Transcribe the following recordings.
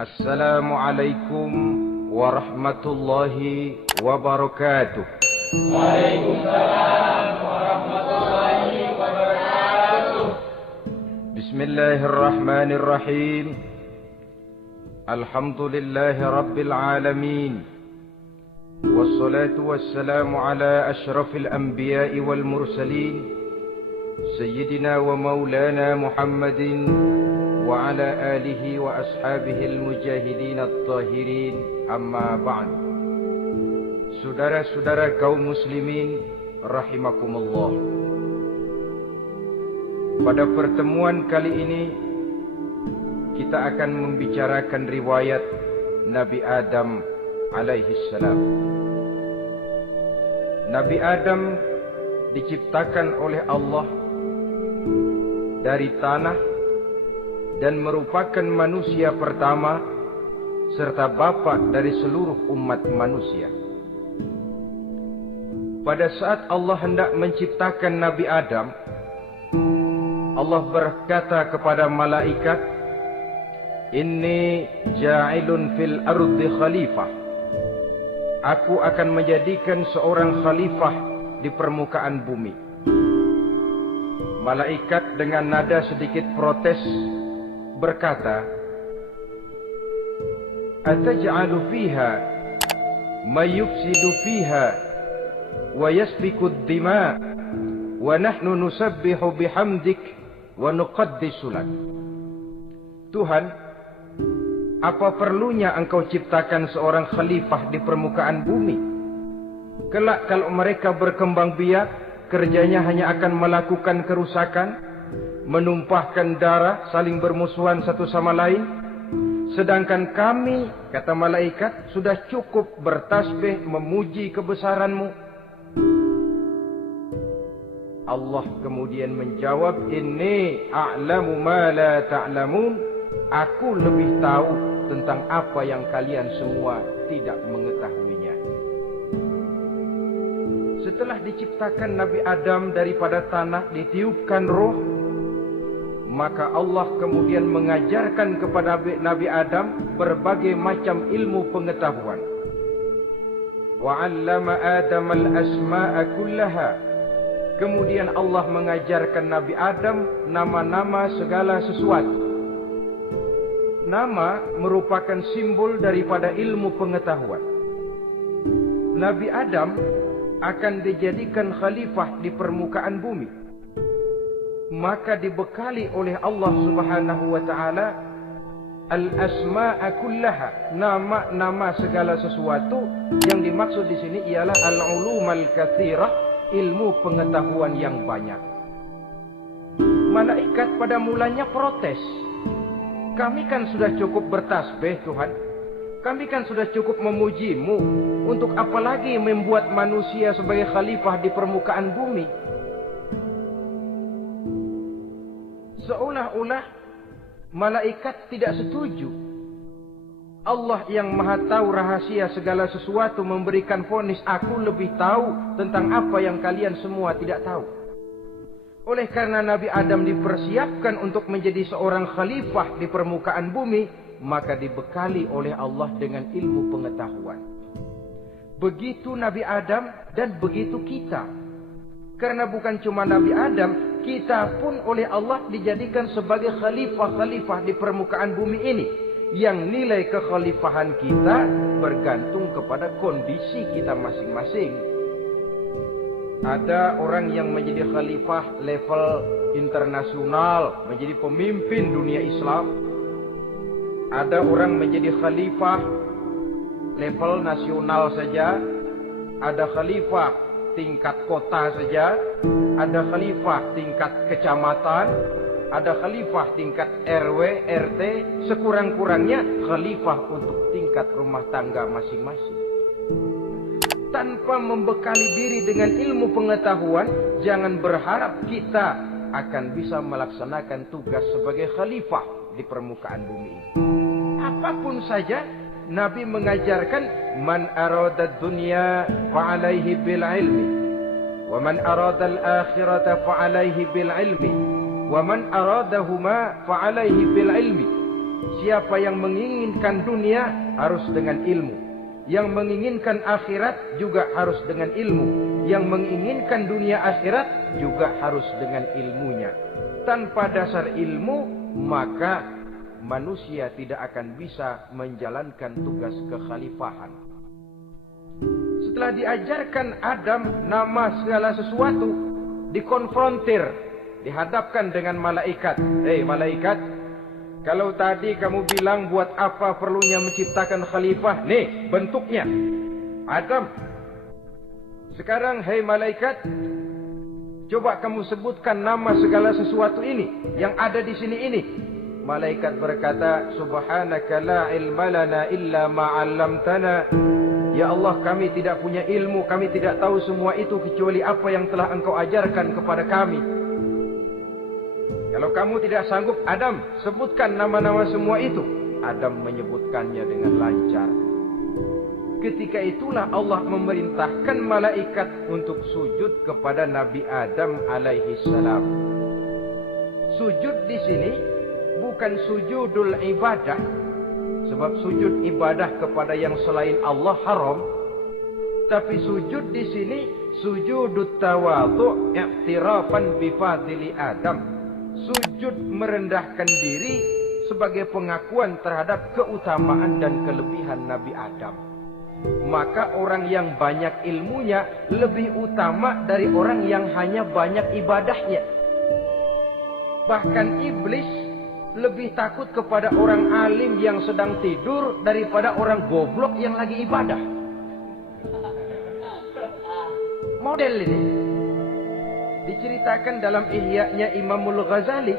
Assalamualaikum warahmatullahi wabarakatuh. Waalaikumsalam warahmatullahi wabarakatuh. Bismillahirrahmanirrahim. Alhamdulillahi rabbil alamin. Wassalatu wassalamu ala ashrafil anbiya'i wal mursalin, Sayyidina wa maulana Muhammadin wa ala alihi wa ashabihi al-mujahidin at-tahirin, amma ba'd. Saudara-saudara kaum muslimin rahimakumullah. Pada pertemuan kali ini kita akan membicarakan riwayat Nabi Adam alaihi salam. Nabi Adam diciptakan oleh Allah dari tanah dan merupakan manusia pertama serta bapa dari seluruh umat manusia. Pada saat Allah hendak menciptakan Nabi Adam, Allah berkata kepada malaikat, "Inni ja'ilun fil ardi khalifah." Aku akan menjadikan seorang khalifah di permukaan bumi. Malaikat dengan nada sedikit protes berkata, "Ataj'alu fiha may yufsidu fiha wa yasfiku ad-dima wa nahnu nusabbihu bihamdik wa nuqaddisu lak." Tuhan, apa perlunya engkau ciptakan seorang khalifah di permukaan bumi? Kelak kalau mereka berkembang biak, kerjanya hanya akan melakukan kerusakan, menumpahkan darah, saling bermusuhan satu sama lain. Sedangkan kami, kata malaikat, sudah cukup bertasbih memuji kebesaran-Mu. Allah kemudian menjawab, "Inni a'lamu ma la ta'lamun." Aku lebih tahu tentang apa yang kalian semua tidak mengetahuinya. Setelah diciptakan Nabi Adam daripada tanah, ditiupkan roh, maka Allah kemudian mengajarkan kepada Nabi Adam berbagai macam ilmu pengetahuan. Wa 'allama Adam al-asma'a kullaha. Kemudian Allah mengajarkan Nabi Adam nama-nama segala sesuatu. Nama merupakan simbol daripada ilmu pengetahuan. Nabi Adam akan dijadikan khalifah di permukaan bumi. Maka dibekali oleh Allah Subhanahu wa taala al-asma'a kullaha, nama-nama segala sesuatu. Yang dimaksud di sini ialah al-ulumal katsirah, ilmu pengetahuan yang banyak. Malaikat pada mulanya protes. Kami kan sudah cukup bertasbih, Tuhan. Kami kan sudah cukup memuji-Mu. Untuk apa lagi membuat manusia sebagai khalifah di permukaan bumi? Seolah-olah malaikat tidak setuju. Allah yang maha tahu rahasia segala sesuatu memberikan vonis, aku lebih tahu tentang apa yang kalian semua tidak tahu. Oleh karena Nabi Adam dipersiapkan untuk menjadi seorang khalifah di permukaan bumi, maka dibekali oleh Allah dengan ilmu pengetahuan. Begitu Nabi Adam dan begitu kita. Karena bukan cuma Nabi Adam, kita pun oleh Allah dijadikan sebagai khalifah-khalifah di permukaan bumi ini. Yang nilai kekhalifahan kita bergantung kepada kondisi kita masing-masing. Ada orang yang menjadi khalifah level internasional, menjadi pemimpin dunia Islam. Ada orang menjadi khalifah level nasional saja. Ada khalifah tingkat kota saja. Ada khalifah tingkat kecamatan. Ada khalifah tingkat RW, RT. Sekurang-kurangnya khalifah untuk tingkat rumah tangga masing-masing. Tanpa membekali diri dengan ilmu pengetahuan, jangan berharap kita akan bisa melaksanakan tugas sebagai khalifah di permukaan bumi ini. Apapun saja, Nabi mengajarkan, man arada dunya fa'alaihi bil ilmi, wa man arada al-akhirata fa'alaihi bil ilmi, wa man aradahuma fa'alaihi bil ilmi. Siapa yang menginginkan dunia harus dengan ilmu. Yang menginginkan akhirat juga harus dengan ilmu. Yang menginginkan dunia akhirat juga harus dengan ilmunya. Tanpa dasar ilmu, maka manusia tidak akan bisa menjalankan tugas kekhalifahan. Setelah diajarkan Adam nama segala sesuatu, dikonfrontir, dihadapkan dengan malaikat. Hei malaikat, kalau tadi kamu bilang buat apa perlunya menciptakan khalifah? Nih bentuknya Adam. Sekarang hei malaikat, coba kamu sebutkan nama segala sesuatu ini yang ada di sini ini. Malaikat berkata, Subhanaka la ilma lana illa ma 'allamtana. Ya Allah, kami tidak punya ilmu, kami tidak tahu semua itu kecuali apa yang telah Engkau ajarkan kepada kami. Kalau kamu tidak sanggup, Adam, sebutkan nama-nama semua itu. Adam menyebutkannya dengan lancar. Ketika itulah Allah memerintahkan malaikat untuk sujud kepada Nabi Adam alaihi salam. Sujud di sini bukan sujudul ibadah, sebab sujud ibadah kepada yang selain Allah haram. Tapi sujud di sini sujudut tawadhu' i'tirafan bi fadli Adam. Sujud merendahkan diri sebagai pengakuan terhadap keutamaan dan kelebihan Nabi Adam. Maka orang yang banyak ilmunya lebih utama dari orang yang hanya banyak ibadahnya. Bahkan iblis lebih takut kepada orang alim yang sedang tidur daripada orang goblok yang lagi ibadah. Model ini diceritakan dalam Ihya-nya Imamul Ghazali.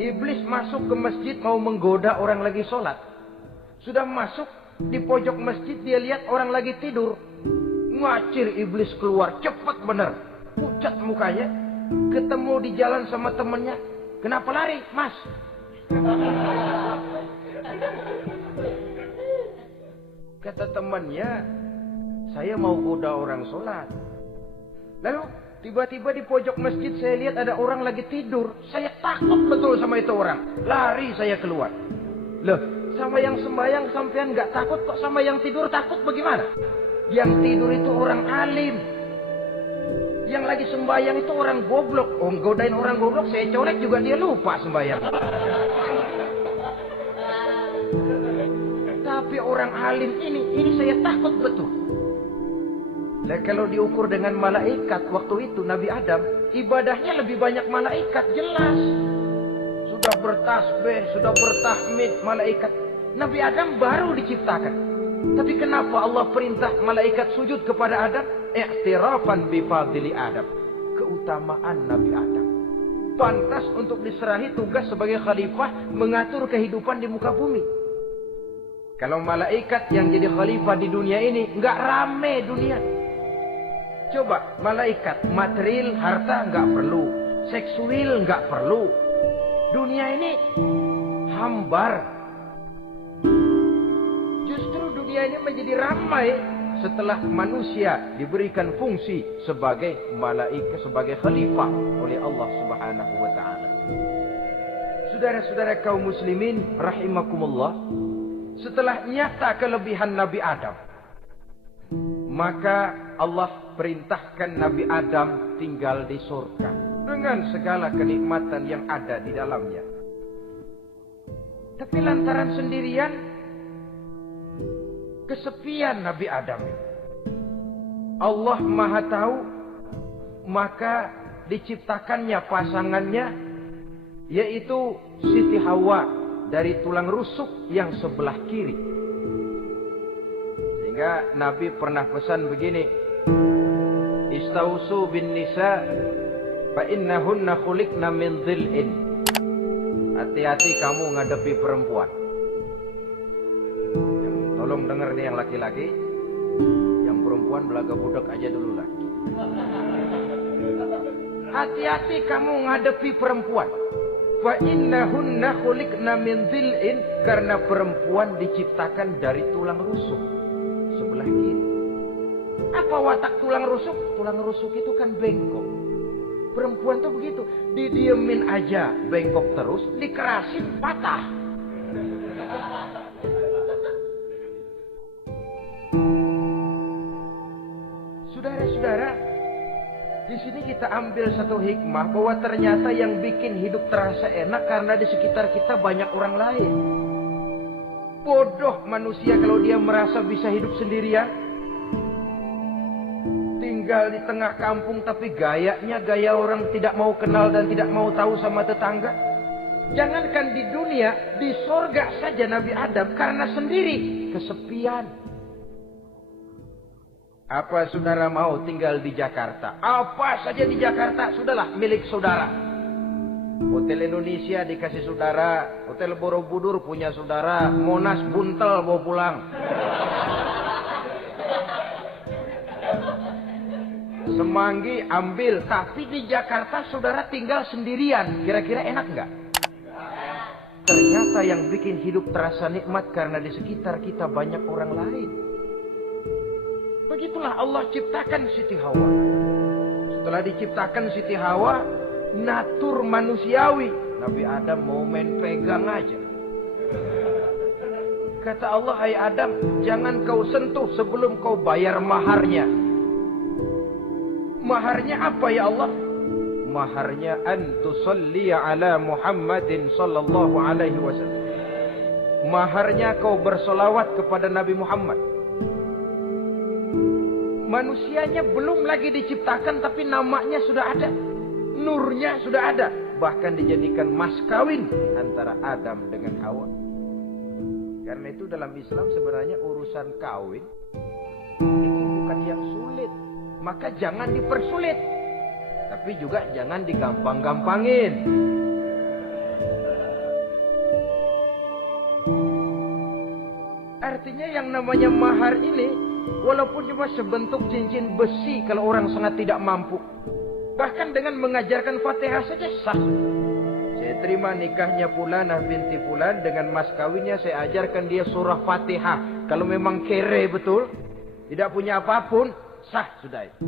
Iblis masuk ke masjid mau menggoda orang lagi sholat. Sudah masuk di pojok masjid, dia lihat orang lagi tidur. Ngacir iblis keluar, cepat benar. Pucat mukanya. Ketemu di jalan sama temennya. Kenapa lari, Mas? Kata temannya, saya mau goda orang sholat. Lalu tiba-tiba di pojok masjid saya lihat ada orang lagi tidur. Saya takut betul sama itu orang. Lari saya keluar. Loh, sama yang sembahyang sampean nggak takut, kok sama yang tidur takut bagaimana? Yang tidur itu orang alim. Yang lagi sembahyang itu orang goblok. Oh, godain orang goblok, saya colek juga dia lupa sembahyang. Tapi orang alim ini saya takut betul. Nah, kalau diukur dengan malaikat waktu itu Nabi Adam, ibadahnya lebih banyak malaikat, jelas. Sudah bertasbih, sudah bertahmid malaikat. Nabi Adam baru diciptakan. Tapi kenapa Allah perintah malaikat sujud kepada Adam? I'tirafan bi fadli Adam. Keutamaan Nabi Adam. Pantas untuk diserahi tugas sebagai khalifah mengatur kehidupan di muka bumi. Kalau malaikat yang jadi khalifah di dunia ini, nggak rame dunia. Coba, malaikat, material, harta nggak perlu. Seksual nggak perlu. Dunia ini hambar. Justru dunia ini menjadi ramai setelah manusia diberikan fungsi sebagai malaikat, sebagai khalifah oleh Allah Subhanahu wa taala. Saudara-saudara kaum muslimin rahimakumullah, setelah nyata kelebihan Nabi Adam, maka Allah perintahkan Nabi Adam tinggal di surga dengan segala kenikmatan yang ada di dalamnya. Tapi lantaran sendirian, kesepian Nabi Adam. Allah Maha Tahu, maka diciptakannya pasangannya, yaitu Siti Hawa dari tulang rusuk yang sebelah kiri. Sehingga Nabi pernah pesan begini, Istausu bin nisa fa innahunna khuliqna min dhil'in. Hati-hati kamu ngadepi perempuan. Tolong dengar nih yang laki-laki, yang perempuan belaga budak aja dulu lah. Hati-hati kamu ngadepi perempuan. Fa innahunna khuliqna min dhil'in, karena perempuan diciptakan dari tulang rusuk sebelah kiri. Apa watak tulang rusuk? Tulang rusuk itu kan bengkok. Perempuan tuh begitu, didiemin aja bengkok terus, dikerasin patah. Di sini kita ambil satu hikmah bahwa ternyata yang bikin hidup terasa enak karena di sekitar kita banyak orang lain. Bodoh manusia kalau dia merasa bisa hidup sendirian. Tinggal di tengah kampung tapi gayanya gaya orang tidak mau kenal dan tidak mau tahu sama tetangga. Jangankan di dunia, di sorga saja Nabi Adam karena sendiri kesepian. Apa saudara mau tinggal di Jakarta? Apa saja di Jakarta, sudahlah milik saudara. Hotel Indonesia dikasih saudara, Hotel Borobudur punya saudara, Monas buntel bawa pulang. Semanggi ambil, tapi di Jakarta saudara tinggal sendirian. Kira-kira enak nggak? Ternyata yang bikin hidup terasa nikmat karena di sekitar kita banyak orang lain. Begitulah Allah ciptakan Siti Hawa. Setelah diciptakan Siti Hawa, natur manusiawi. Nabi Adam mau main pegang aja. Kata Allah, hai Adam, jangan kau sentuh sebelum kau bayar maharnya. Maharnya apa ya Allah? Maharnya antusalli ala Muhammadin sallallahu alaihi wasallam. Maharnya kau bersolawat kepada Nabi Muhammad. Manusianya belum lagi diciptakan tapi namanya sudah ada. Nurnya sudah ada. Bahkan dijadikan mas kawin antara Adam dengan Hawa. Karena itu dalam Islam sebenarnya urusan kawin itu bukan yang sulit. Maka jangan dipersulit. Tapi juga jangan digampang-gampangin. Artinya yang namanya mahar ini, walaupun cuma sebentuk cincin besi kalau orang sangat tidak mampu. Bahkan dengan mengajarkan Fatihah saja sah. Saya terima nikahnya Fulanah binti Fulan, dengan mas kawinnya saya ajarkan dia surah Fatihah. Kalau memang kere betul, tidak punya apapun, sah sudah itu.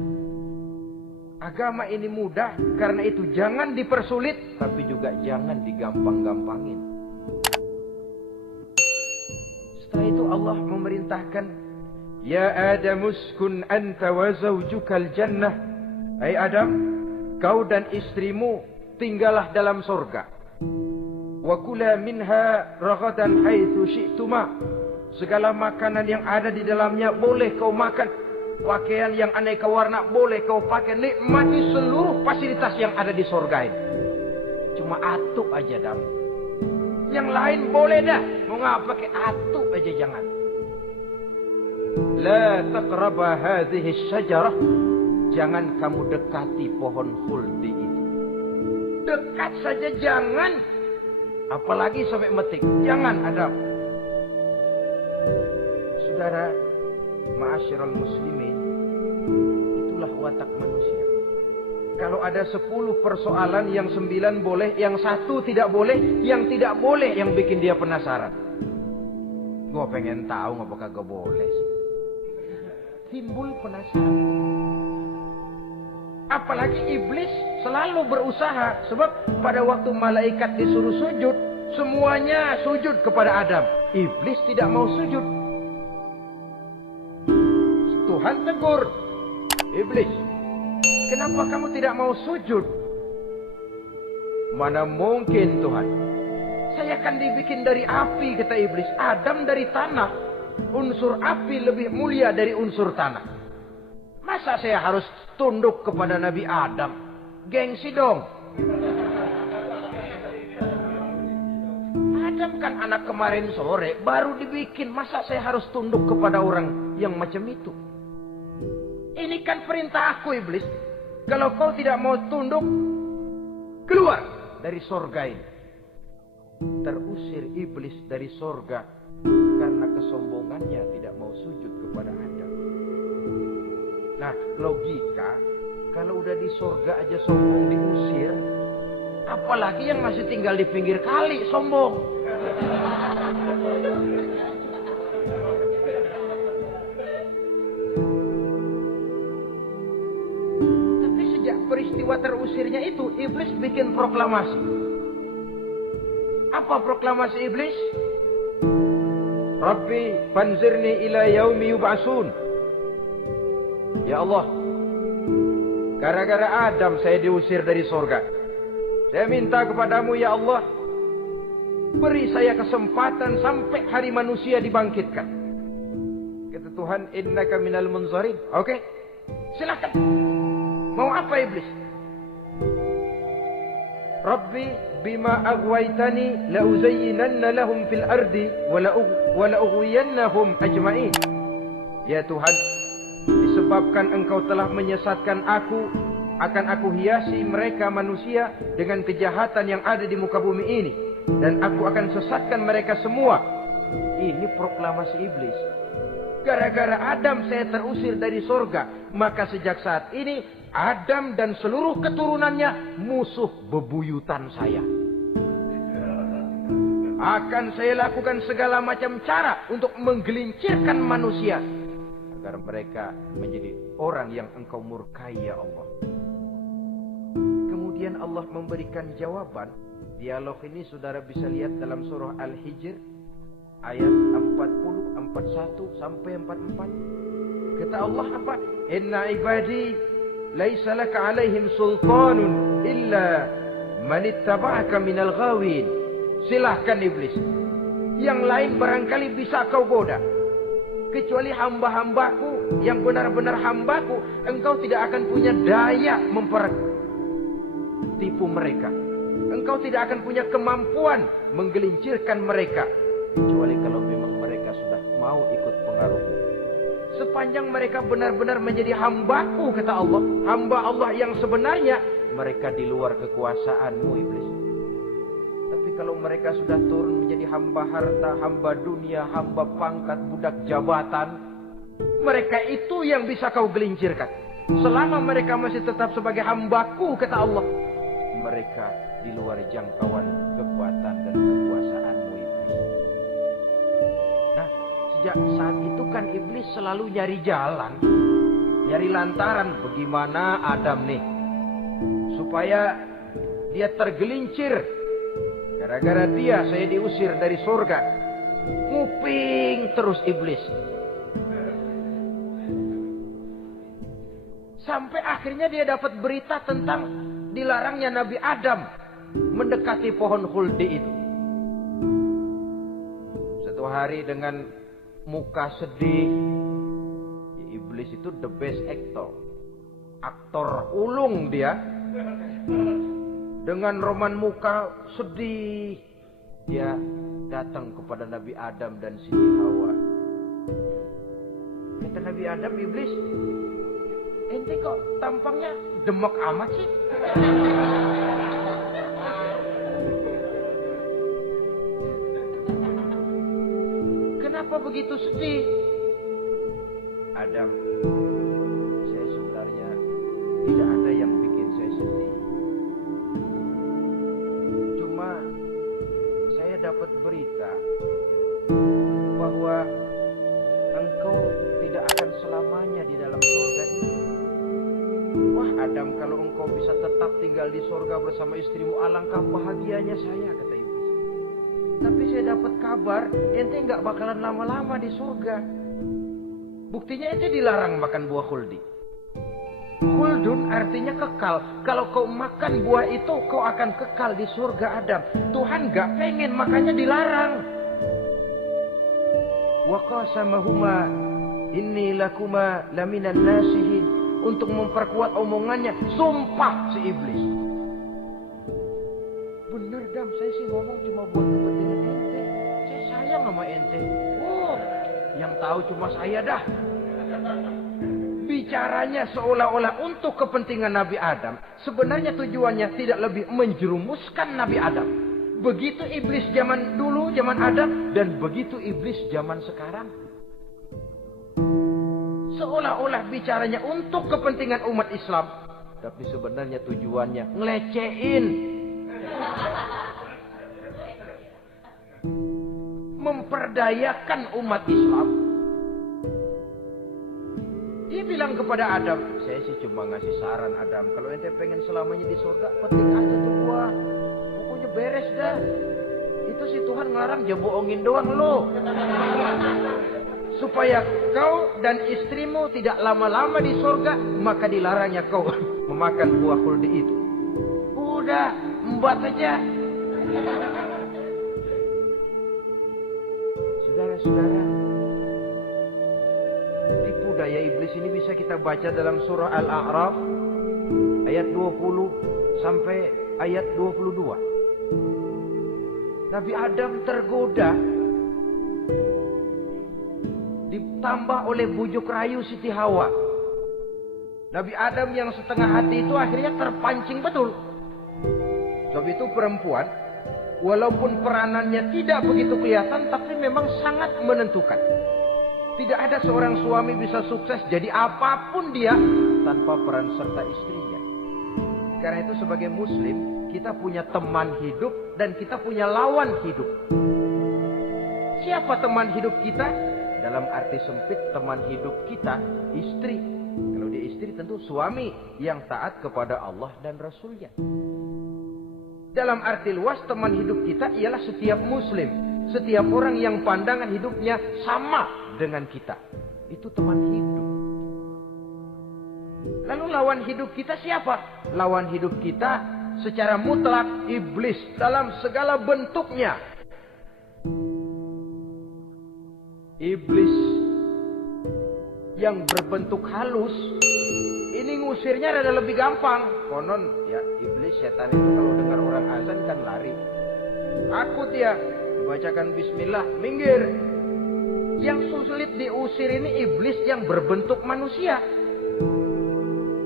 Agama ini mudah, karena itu jangan dipersulit, tapi juga jangan digampang-gampangin. Setelah itu Allah memerintahkan, Ya Adam uskun anta wa zawjukal jannah. Hai Adam, kau dan istrimu tinggallah dalam sorga. Wa kula minha ragadan haitsu syi'tuma. Segala makanan yang ada di dalamnya boleh kau makan. Pakaian yang aneka warna boleh kau pakai. Nikmati seluruh fasilitas yang ada di sorga ini. Cuma atup aja damu. Yang lain boleh dah. Mau nggak pakai atup aja jangan. La taqraba hadhihi syajarah. Jangan kamu dekati pohon khuldi itu. Dekat saja jangan. Apalagi sampai metik. Jangan Adam. Saudara, ma'asyiral muslimin, itulah watak manusia. Kalau ada 10 persoalan, yang 9 boleh, yang 1 tidak boleh, yang tidak boleh yang bikin dia penasaran. Gue pengen tahu apakah gak boleh sih. Timbul penasaran. Apalagi iblis selalu berusaha. Sebab pada waktu malaikat disuruh sujud, semuanya sujud kepada Adam. Iblis tidak mau sujud. Tuhan tegur, iblis, kenapa kamu tidak mau sujud? Mana mungkin Tuhan, saya akan dibikin dari api, kata iblis. Adam dari tanah, unsur api lebih mulia dari unsur tanah. Masa saya harus tunduk kepada Nabi Adam? Gengsi dong. Adam kan anak kemarin sore, baru dibikin. Masa saya harus tunduk kepada orang yang macam itu? Ini kan perintah aku iblis. Kalau kau tidak mau tunduk, keluar dari sorga ini. Terusir iblis dari sorga karena kesombongannya tidak mau sujud kepada Adam. Nah, logika, kalau udah di sorga aja sombong diusir, apalagi yang masih tinggal di pinggir kali sombong. Peristiwa terusirnya itu, iblis bikin proklamasi. Apa proklamasi iblis? Rabbi fanzirni ila yaumi yub'asun. Ya Allah, Gara-gara Adam saya diusir dari surga. Saya minta kepadamu ya Allah, beri saya kesempatan sampai hari manusia dibangkitkan. Kata Tuhan, innaka minal munzarin. Oke, silakan. Mau apa iblis? Rabbi bima aghwaytani la uzayyinanna lahum fil ardi wa la ughwiyannahum ajma'in. Ya Tuhan, disebabkan engkau telah menyesatkan aku, akan aku hiasi mereka manusia dengan kejahatan yang ada di muka bumi ini, dan aku akan sesatkan mereka semua. Ini proklamasi iblis. Gara-gara Adam saya terusir dari surga, maka sejak saat ini Adam dan seluruh keturunannya musuh bebuyutan saya. Akan saya lakukan segala macam cara untuk menggelincirkan manusia agar mereka menjadi orang yang engkau murkai ya Allah. Kemudian Allah memberikan jawaban. Dialog ini saudara bisa lihat dalam surah Al-Hijr ayat 40, 41 sampai 44. Kata Allah apa? Inna ibadi laisa laka alaihim sultanun illa man ittaba'aka minal ghawin. Silahkan iblis. Yang lain barangkali bisa kau goda. Kecuali hamba-hambaku yang benar-benar hambaku, engkau tidak akan punya daya mempertipu mereka. Engkau tidak akan punya kemampuan menggelincirkan mereka. Kecuali kalau memang mereka sudah mau ikut pengaruhmu. Sepanjang mereka benar-benar menjadi hambaku, kata Allah, hamba Allah yang sebenarnya, mereka di luar kekuasaanmu iblis. Tapi kalau mereka sudah turun menjadi hamba harta, hamba dunia, hamba pangkat, budak jabatan, mereka itu yang bisa kau gelincirkan. Selama mereka masih tetap sebagai hambaku, kata Allah, mereka di luar jangkauan kekuatan dan kekuasaanmu iblis. Nah, sejak saat itu kan iblis selalu nyari jalan, nyari lantaran. Bagaimana Adam nih supaya dia tergelincir. Gara-gara dia saya diusir dari surga. Nguping terus iblis. Sampai akhirnya dia dapat berita tentang dilarangnya Nabi Adam mendekati pohon khuldi itu. Satu hari dengan muka sedih, iblis itu the best actor. Aktor ulung dia. Dengan roman muka sedih, dia datang kepada Nabi Adam dan Siti Hawa. Kata Nabi Adam, iblis, ente kok tampangnya demek amat sih? Kenapa begitu sedih? Adam, saya sebenarnya tidak ada yang bikin saya sedih. Cuma saya dapat berita bahwa engkau tidak akan selamanya di dalam surga ini. Wah Adam, kalau engkau bisa tetap tinggal di surga bersama istrimu, alangkah bahagianya saya, kata iblis. Tapi saya dapat kabar ente nggak bakalan lama-lama di surga. Buktinya ente dilarang makan buah khuldi. Khuldun artinya kekal. Kalau kau makan buah itu, kau akan kekal di surga Adam. Tuhan gak pengen, makanya dilarang. Wa qasamahuma inni lakuma laminan nasihin. Untuk memperkuat omongannya, sumpah si iblis. Bener Dam, saya sih ngomong cuma buat kepentingan ente. Saya sayang sama ente. Yang tahu cuma saya dah. Bicaranya seolah-olah untuk kepentingan Nabi Adam. Sebenarnya tujuannya tidak lebih menjerumuskan Nabi Adam. Begitu iblis zaman dulu, zaman Adam. Dan begitu iblis zaman sekarang. Seolah-olah bicaranya untuk kepentingan umat Islam. Tapi sebenarnya tujuannya ngelecehin. Memperdayakan umat Islam. Dia bilang kepada Adam, saya sih cuma ngasih saran Adam, kalau ente pengen selamanya di surga, petik aja tuh buah. Pokoknya beres dah. Itu si Tuhan ngelarang, dia bohongin doang lo. supaya kau dan istrimu tidak lama-lama di surga, maka dilarangnya kau memakan buah khuldi itu. Udah, embat aja. Saudara-saudara, tipu daya iblis ini bisa kita baca dalam surah Al-A'raf ayat 20 sampai ayat 22. Nabi Adam tergoda, ditambah oleh bujuk rayu Siti Hawa. Nabi Adam yang setengah hati itu akhirnya terpancing betul. Sebab itu perempuan, walaupun peranannya tidak begitu kelihatan, tapi memang sangat menentukan. Tidak ada seorang suami bisa sukses jadi apapun dia tanpa peran serta istrinya. Karena itu sebagai muslim, kita punya teman hidup dan kita punya lawan hidup. Siapa teman hidup kita? Dalam arti sempit, teman hidup kita istri. Kalau dia istri tentu suami yang taat kepada Allah dan Rasulnya. Dalam arti luas, teman hidup kita ialah setiap muslim, setiap orang yang pandangan hidupnya sama dengan kita. Itu teman hidup. Lalu lawan hidup kita siapa? Lawan hidup kita secara mutlak iblis dalam segala bentuknya. Iblis yang berbentuk halus, ini ngusirnya rada lebih gampang. Konon ya, iblis setan itu kalau dengar orang azan kan lari. Takut ya, bacakan bismillah, minggir. Yang sulit diusir ini iblis yang berbentuk manusia.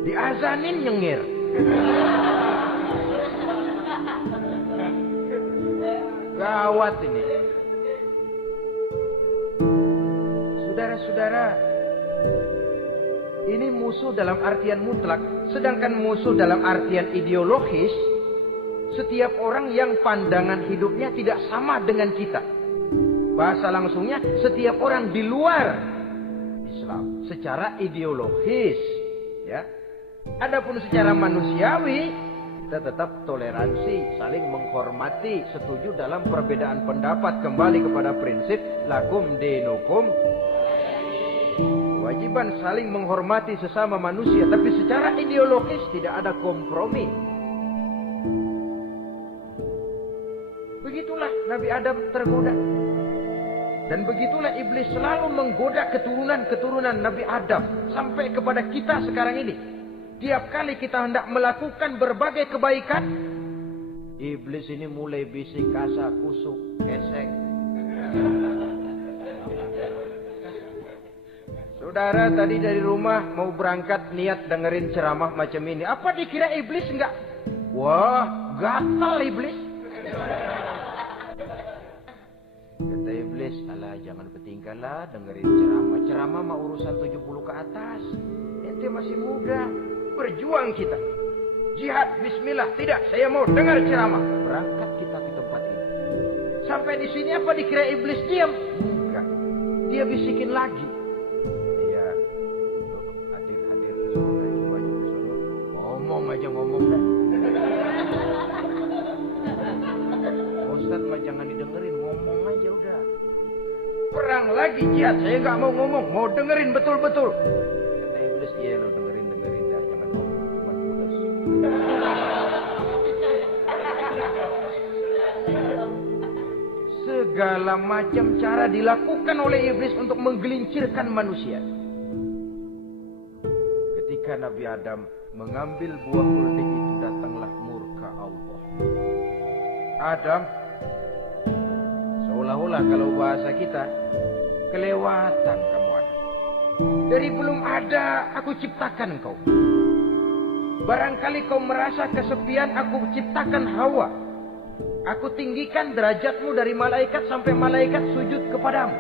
Diazanin nyengir. Gawat ini. Saudara-saudara, ini musuh dalam artian mutlak. Sedangkan musuh dalam artian ideologis, setiap orang yang pandangan hidupnya tidak sama dengan kita. Bahasa langsungnya, setiap orang di luar Islam secara ideologis, ya. Adapun secara manusiawi, kita tetap toleransi, saling menghormati, setuju dalam perbedaan pendapat, kembali kepada prinsip lakum dinukum. Kewajiban saling menghormati sesama manusia, tapi secara ideologis tidak ada kompromi. Begitulah Nabi Adam tergoda. Dan begitulah iblis selalu menggoda keturunan-keturunan Nabi Adam sampai kepada kita sekarang ini. Tiap kali kita hendak melakukan berbagai kebaikan, iblis ini mulai bisik, kasak, kusuk, esek. Saudara tadi dari rumah mau berangkat niat dengerin ceramah macam ini. Apa dikira iblis enggak? Wah, gatal iblis. Kata iblis, alah jangan ketinggalan dengerin ceramah. Ceramah mah urusan 70 ke atas. Ente masih muda. Berjuang kita. Jihad, bismillah. Tidak, saya mau dengar ceramah. Berangkat kita ke tempat ini. Sampai di sini apa dikira iblis diam? Enggak. Dia bisikin lagi. Dia hadir ke sana, coba ke sana. Ngomong aja ngomong dah. Ustaz mah jangan didengerin, ngomong aja udah. Perang lagi jihad, saya nggak mau ngomong, mau dengerin betul-betul. Kata iblis, iya lo dengerin dah, jangan ngomong, cuma pulas. Segala macam cara dilakukan oleh iblis untuk menggelincirkan manusia. Ketika Nabi Adam mengambil buah khuldi itu, datanglah murka Allah. Adam, seolah-olah kalau bahasa kita, kelewatan kamu ada. Dari belum ada, aku ciptakan kau. Barangkali kau merasa kesepian, aku ciptakan Hawa. Aku tinggikan derajatmu dari malaikat sampai malaikat sujud kepadamu.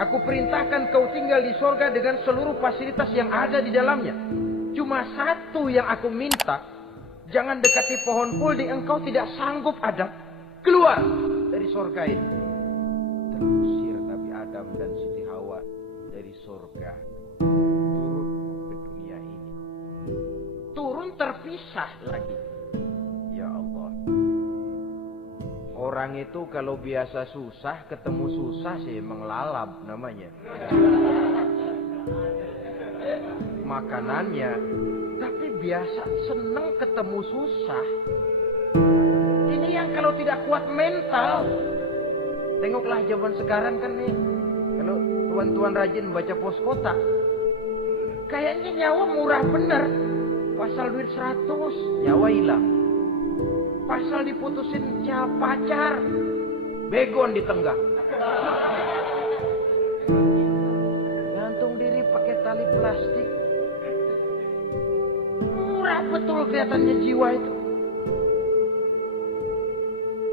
Aku perintahkan kau tinggal di sorga dengan seluruh fasilitas yang ada di dalamnya. Cuma satu yang aku minta, jangan dekati pohon khuldi, engkau tidak sanggup Adam. Keluar dari sorga ini. Terusir Nabi Adam dan Siti Hawa dari sorga. Turun ke dunia ini. Turun terpisah lagi. Ya Allah. Orang itu kalau biasa susah, ketemu susah sih emang lalap namanya. Makanannya, tapi biasa seneng ketemu susah. Ini yang kalau tidak kuat mental. Tengoklah zaman sekarang kan nih, kalau tuan-tuan rajin baca pos kotak, kayaknya nyawa murah bener. Pasal duit 100, nyawa hilang. Pasal diputusin pacar, begon ditenggang. Gantung diri pakai tali plastik. Murah betul kelihatannya jiwa itu.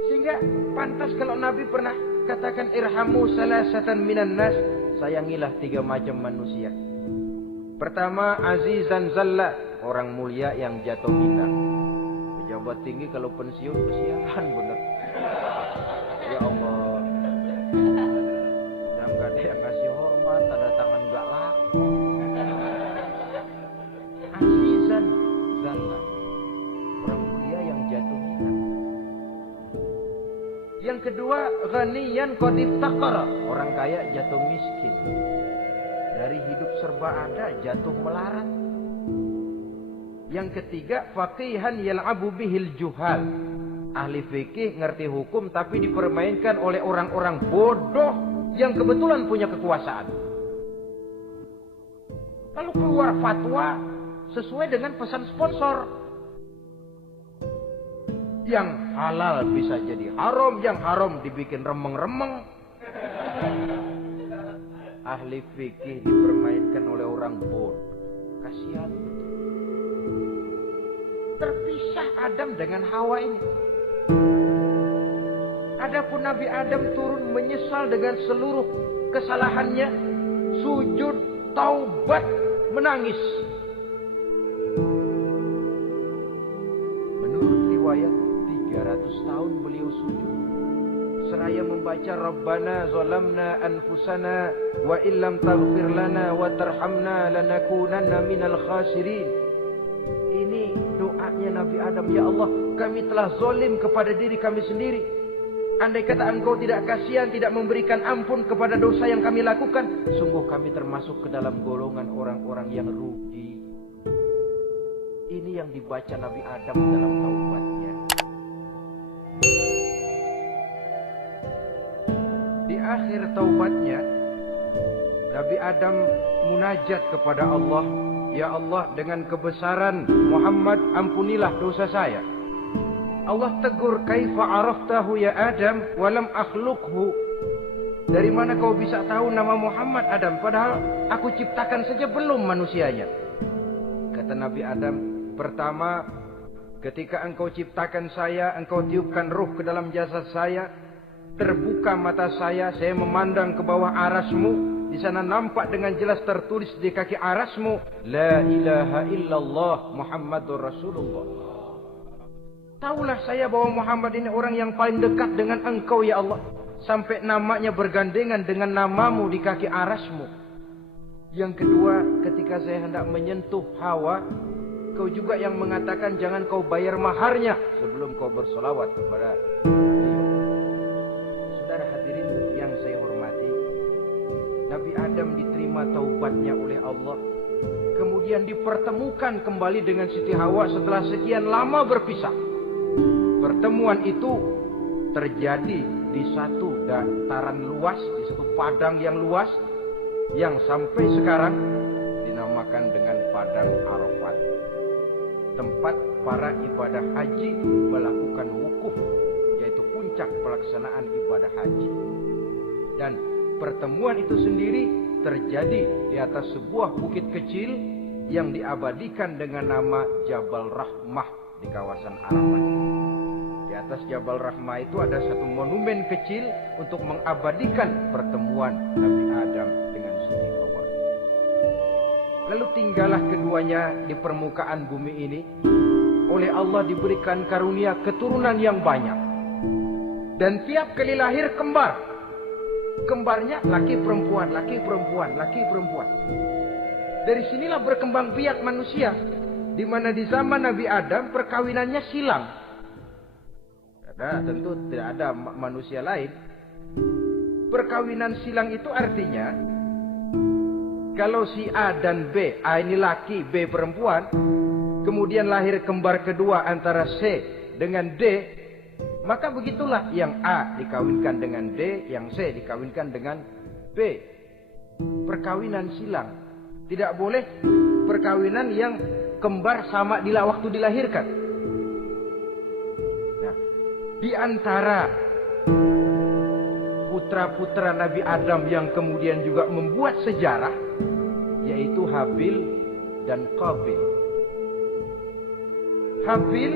Sehingga pantas kalau Nabi pernah katakan irhamu salasatan minan nas, sayangilah 3 macam manusia. Pertama, azizan zalla, orang mulia yang jatuh hina. Pejabat tinggi kalau pensiun kesian bener. Ya Allah. Yang gak ada yang ngasih hormat, tanda tangan gak laku. Azizan zalla, orang mulia yang jatuh hina. Yang kedua, ghaniyan qad iftaqara, orang kaya jatuh miskin. Dari hidup serba ada jatuh melarat. Yang ketiga, faqihan yal'abu bihil juhal, ahli fikih ngerti hukum tapi dipermainkan oleh orang-orang bodoh yang kebetulan punya kekuasaan. Lalu keluar fatwa sesuai dengan pesan sponsor. Yang halal bisa jadi haram, yang haram dibikin remeng-remeng. Ahli fikih dipermainkan oleh orang bodoh. Kasihan betul. Terpisah Adam dengan Hawa ini. Adapun Nabi Adam turun menyesal dengan seluruh kesalahannya, sujud, taubat, menangis. Menurut riwayat 300 tahun beliau sujud. Seraya membaca Rabbana zalamna anfusana wa illam taghfir lana wa tarhamna lanakunanna minal khasirin. Ini doanya Nabi Adam, ya Allah, kami telah zalim kepada diri kami sendiri. Andai kata Engkau tidak kasihan, tidak memberikan ampun kepada dosa yang kami lakukan, sungguh kami termasuk ke dalam golongan orang-orang yang rugi. Ini yang dibaca Nabi Adam dalam taubatnya. Di akhir taubatnya, Nabi Adam munajat kepada Allah, ya Allah, dengan kebesaran Muhammad ampunilah dosa saya. Allah tegur, kaifa araftahu ya Adam walam akhluqhu. Dari mana kau bisa tahu nama Muhammad Adam padahal aku ciptakan saja belum manusianya. Kata Nabi Adam, pertama, ketika engkau ciptakan saya, engkau tiupkan ruh ke dalam jasad saya, terbuka mata saya memandang ke bawah arasmu. Di sana nampak dengan jelas tertulis di kaki arasmu, La ilaha illallah Muhammadur Rasulullah. Taulah saya bahwa Muhammad ini orang yang paling dekat dengan engkau ya Allah. Sampai namanya bergandengan dengan namamu di kaki arasmu. Yang kedua, ketika saya hendak menyentuh Hawa, kau juga yang mengatakan jangan kau bayar maharnya sebelum kau bersolawat kepada beliau. Saudara hadirin yang saya hormati, Nabi Adam diterima taubatnya oleh Allah. Kemudian dipertemukan kembali dengan Siti Hawa setelah sekian lama berpisah. Pertemuan itu terjadi di satu dataran luas, di satu padang yang luas, yang sampai sekarang dinamakan dengan Padang Arafat. Tempat para ibadah haji melakukan wukuf, yaitu puncak pelaksanaan ibadah haji. Dan pertemuan itu sendiri terjadi di atas sebuah bukit kecil yang diabadikan dengan nama Jabal Rahmah di kawasan Arafat. Di atas Jabal Rahmah itu ada satu monumen kecil untuk mengabadikan pertemuan Nabi Adam dengan Siti Hawa. Lalu tinggallah keduanya di permukaan bumi ini. Oleh Allah diberikan karunia keturunan yang banyak. Dan tiap kali lahir kembar. Kembarnya laki perempuan, laki perempuan, laki perempuan. Dari sinilah berkembang biak manusia. Di mana di zaman Nabi Adam perkawinannya silang. Nah, tentu tidak ada manusia lain. Perkawinan silang itu artinya kalau si A dan B, A ini laki, B perempuan, kemudian lahir kembar kedua antara C dengan D, maka begitulah yang A dikawinkan dengan D, yang C dikawinkan dengan B. Perkawinan silang. Tidak boleh perkawinan yang kembar sama waktu dilahirkan. Nah, di antara putra-putra Nabi Adam yang kemudian juga membuat sejarah, yaitu Habil dan Qabil. Habil,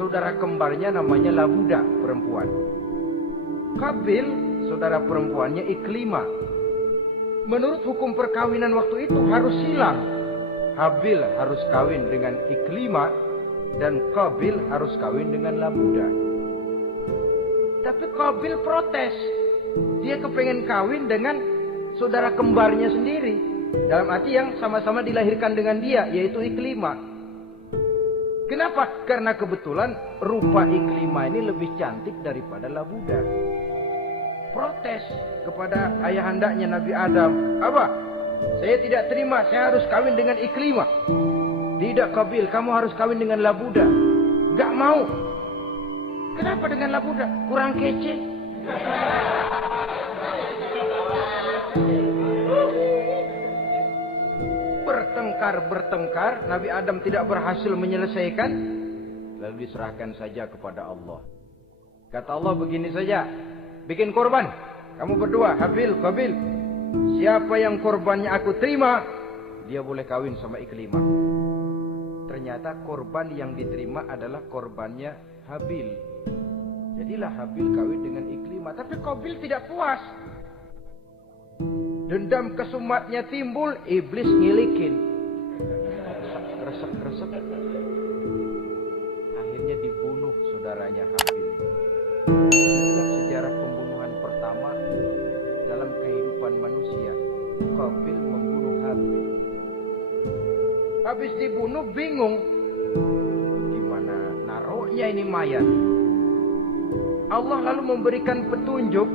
saudara kembarnya namanya Labuda, perempuan. Qabil, saudara perempuannya Iklimah. Menurut hukum perkawinan waktu itu harus silang. Habil harus kawin dengan Iklimah dan Qabil harus kawin dengan Labuda. Tapi Qabil protes. Dia kepengen kawin dengan saudara kembarnya sendiri. Dalam arti yang sama-sama dilahirkan dengan dia, yaitu Iklimah. Kenapa? Karena kebetulan rupa Iklimah ini lebih cantik daripada Labuda. Protes kepada ayahandanya Nabi Adam. Apa? Saya tidak terima, saya harus kawin dengan Iklimah. Tidak Qabil, kamu harus kawin dengan Labuda. Gak mau. Kenapa dengan Labuda? Kurang kece. Bertengkar, Nabi Adam tidak berhasil menyelesaikan, lalu diserahkan saja kepada Allah. Kata Allah begini saja, bikin korban. Kamu berdua, Habil, Qabil. Siapa yang korbannya aku terima, dia boleh kawin sama Iklimah. Ternyata korban yang diterima adalah korbannya Habil. Jadilah Habil kawin dengan Iklimah. Tapi Qabil tidak puas. Dendam kesumatnya timbul, iblis ngilikin. Resep. Akhirnya dibunuh saudaranya Habil. Inilah sejarah pembunuhan pertama dalam kehidupan manusia. Qabil membunuh Habil. Habis dibunuh bingung. Gimana naruhnya ini mayat? Allah lalu memberikan petunjuk.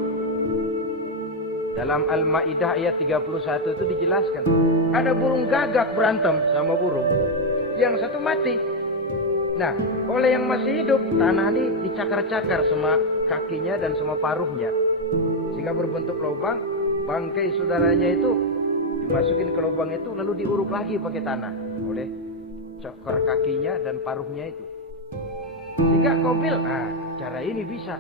Dalam Al-Maidah ayat 31 itu dijelaskan. Ada burung gagak berantem sama burung. Yang satu mati. Nah, oleh yang masih hidup, tanah ini dicakar-cakar sama kakinya dan sama paruhnya. Sehingga berbentuk lubang, bangkai saudaranya itu dimasukin ke lubang itu lalu diuruk lagi pakai tanah. Oleh cakar kakinya dan paruhnya itu. Sehingga Qabil, cara ini bisa.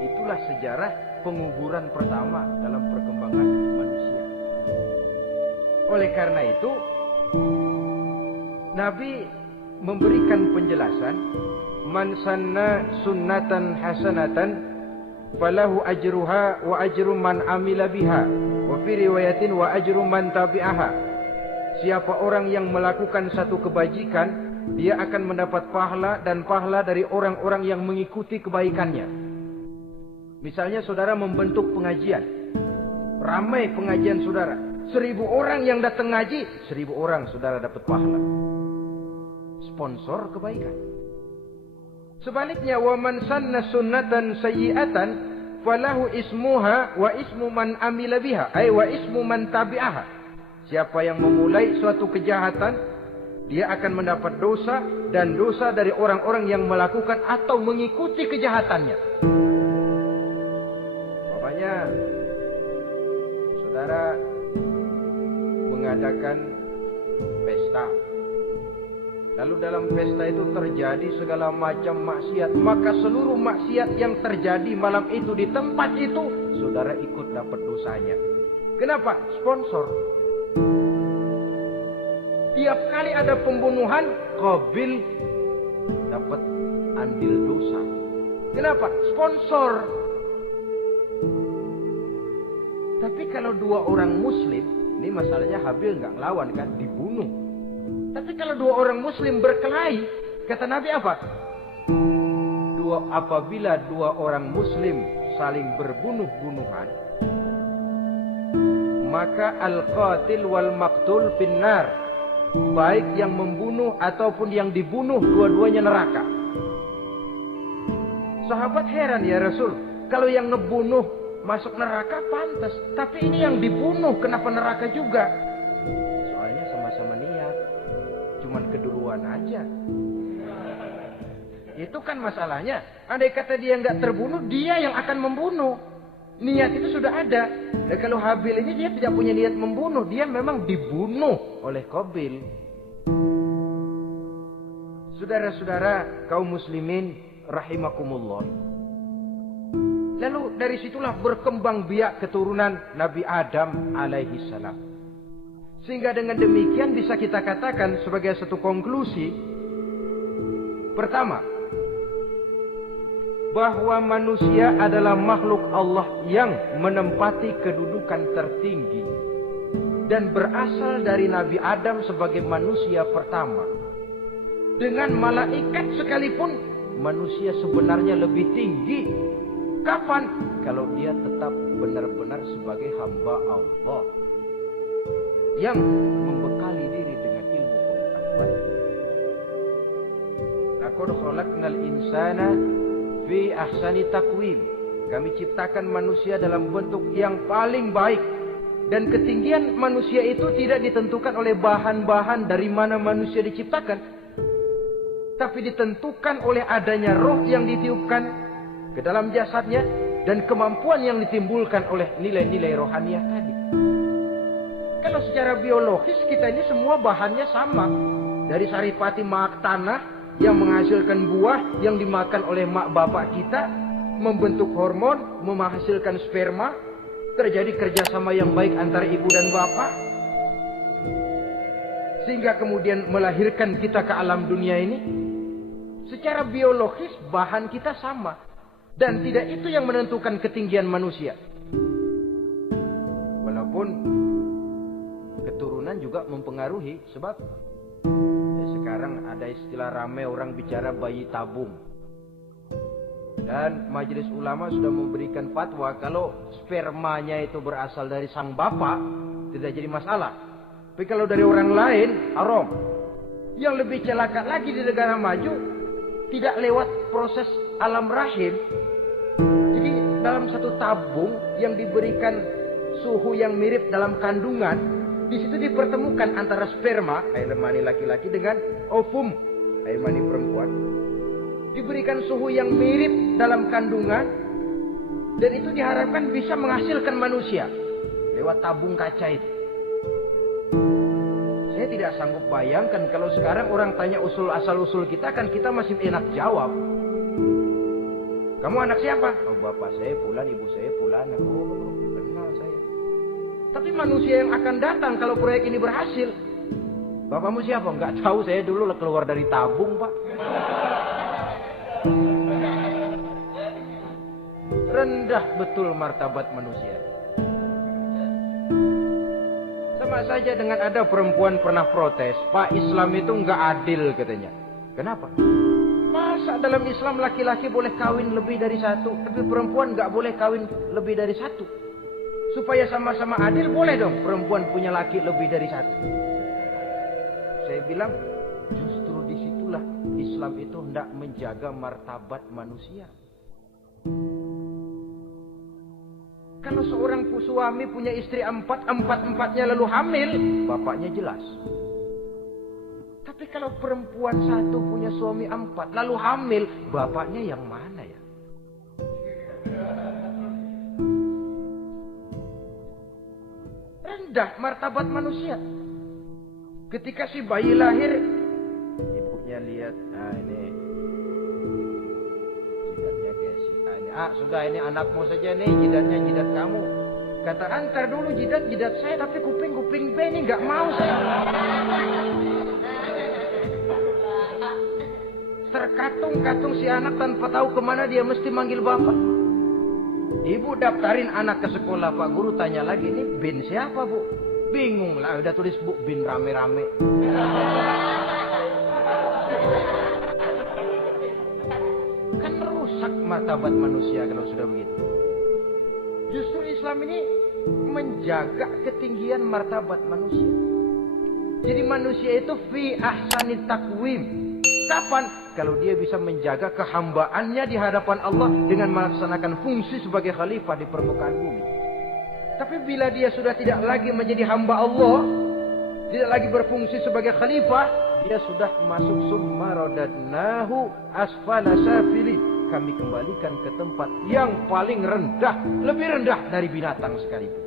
Itulah sejarah penguburan pertama dalam perkembangan manusia. Oleh karena itu, Nabi memberikan penjelasan, man sanna sunnatan hasanatan falahu ajruha wa ajru man amila biha wa fi riwayatin wa ajru man tabi'aha. Siapa orang yang melakukan satu kebajikan, dia akan mendapat pahala dan pahala dari orang-orang yang mengikuti kebaikannya. Misalnya saudara membentuk pengajian. Ramai pengajian saudara. 1000 orang yang datang ngaji, 1000 orang saudara dapat pahala. Sponsor kebaikan. Sebaliknya, wa man sanna sunnatan sayyi'atan falahu ismuha wa ismu man amila biha, ay wa ismu man tabi'aha. Siapa yang memulai suatu kejahatan, dia akan mendapat dosa dan dosa dari orang-orang yang melakukan atau mengikuti kejahatannya. Makanya saudara mengadakan pesta. Lalu dalam pesta itu terjadi segala macam maksiat. Maka seluruh maksiat yang terjadi malam itu di tempat itu, saudara ikut dapat dosanya. Kenapa? Sponsor. Tiap kali ada pembunuhan, Qabil dapat andil dosa. Kenapa? Sponsor. Tapi kalau 2 orang muslim, ini masalahnya Habil nggak ngelawan kan, dibunuh. Tapi kalau 2 orang muslim berkelahi, kata Nabi apa? Apabila 2 orang muslim saling berbunuh-bunuhan, maka al-qatil wal maqtul finnar. Baik yang membunuh ataupun yang dibunuh, dua-duanya neraka. Sahabat heran, ya Rasul, kalau yang ngebunuh masuk neraka pantas, tapi ini yang dibunuh kenapa neraka juga? Soalnya sama-sama niat, cuman keduluan aja. Itu kan masalahnya. Andai kata dia nggak terbunuh, dia yang akan membunuh. Niat itu sudah ada. Dan kalau Habil ini dia tidak punya niat membunuh, dia memang dibunuh oleh Qabil. Saudara-saudara kaum muslimin rahimakumullah. Lalu dari situlah berkembang biak keturunan Nabi Adam alaihi salam. Sehingga dengan demikian bisa kita katakan sebagai satu konklusi. Pertama, bahwa manusia adalah makhluk Allah yang menempati kedudukan tertinggi dan berasal dari Nabi Adam sebagai manusia pertama. Dengan malaikat sekalipun, manusia sebenarnya lebih tinggi. Kapan? Kalau dia tetap benar-benar sebagai hamba Allah yang membekali diri dengan ilmu pengetahuan. Laqad khalaqnal insana fi ahsani taqwim. Kami ciptakan manusia dalam bentuk yang paling baik. Dan ketinggian manusia itu tidak ditentukan oleh bahan-bahan dari mana manusia diciptakan, tapi ditentukan oleh adanya roh yang ditiupkan ke dalam jasadnya dan kemampuan yang ditimbulkan oleh nilai-nilai rohaniah tadi. Kalau secara biologis kita ini semua bahannya sama. Dari saripati maak tanah yang menghasilkan buah yang dimakan oleh mak bapak kita, membentuk hormon, menghasilkan sperma, terjadi kerjasama yang baik antara ibu dan bapak, sehingga kemudian melahirkan kita ke alam dunia ini. Secara biologis bahan kita sama, dan tidak itu yang menentukan ketinggian manusia. Walaupun keturunan juga mempengaruhi, sebab sekarang ada istilah rame orang bicara bayi tabung. Dan majelis ulama sudah memberikan fatwa kalau spermanya itu berasal dari sang bapak, tidak jadi masalah. Tapi kalau dari orang lain, haram. Yang lebih celaka lagi di negara maju, tidak lewat proses alam rahim. Jadi dalam satu tabung yang diberikan suhu yang mirip dalam kandungan, di situ dipertemukan antara sperma, air mani laki-laki, dengan ovum, air mani perempuan. Diberikan suhu yang mirip dalam kandungan, dan itu diharapkan bisa menghasilkan manusia lewat tabung kaca itu. Saya tidak sanggup bayangkan kalau sekarang orang tanya usul asal-usul kita, kan kita masih enak jawab. Kamu anak siapa? Oh, bapak saya Fulan, ibu saya Fulan. Oh, kenal saya. Tapi manusia yang akan datang kalau proyek ini berhasil, bapakmu siapa? Enggak tahu, saya dulu keluar dari tabung, Pak. Rendah betul martabat manusia. Sama saja dengan ada perempuan pernah protes, Pak, Islam itu enggak adil katanya. Kenapa? Masa dalam Islam laki-laki boleh kawin lebih dari satu, tapi perempuan enggak boleh kawin lebih dari satu? Supaya sama-sama adil, boleh dong perempuan punya laki lebih dari satu. Saya bilang, justru disitulah Islam itu hendak menjaga martabat manusia. Kalau seorang suami punya istri empat-empatnya lalu hamil, bapaknya jelas. Tapi kalau perempuan satu punya suami 4 lalu hamil, bapaknya yang mana ya? Rendah martabat manusia. Ketika si bayi lahir, ibunya lihat, nah ini jidatnya kayak si ini. Sudah, ini anakmu saja nih, jidatnya jidat kamu. Kata, antar dulu jidat saya, tapi kuping B ini nggak mau saya. Terkatung-katung si anak tanpa tahu kemana dia mesti manggil bapak. Ibu daftarin anak ke sekolah, Pak Guru tanya lagi, ini bin siapa, Bu? Bingung lah, udah tulis Bu bin rame-rame. Kan merusak martabat manusia kalau sudah begitu. Justru Islam ini menjaga ketinggian martabat manusia. Jadi manusia itu fi ahsani taqwim. Kapan? Kalau dia bisa menjaga kehambaannya di hadapan Allah dengan melaksanakan fungsi sebagai khalifah di permukaan bumi. Tapi bila dia sudah tidak lagi menjadi hamba Allah, tidak lagi berfungsi sebagai khalifah, dia sudah masuk summa radadnahu asfala safilin. Kami kembalikan ke tempat yang paling rendah, lebih rendah dari binatang sekalipun.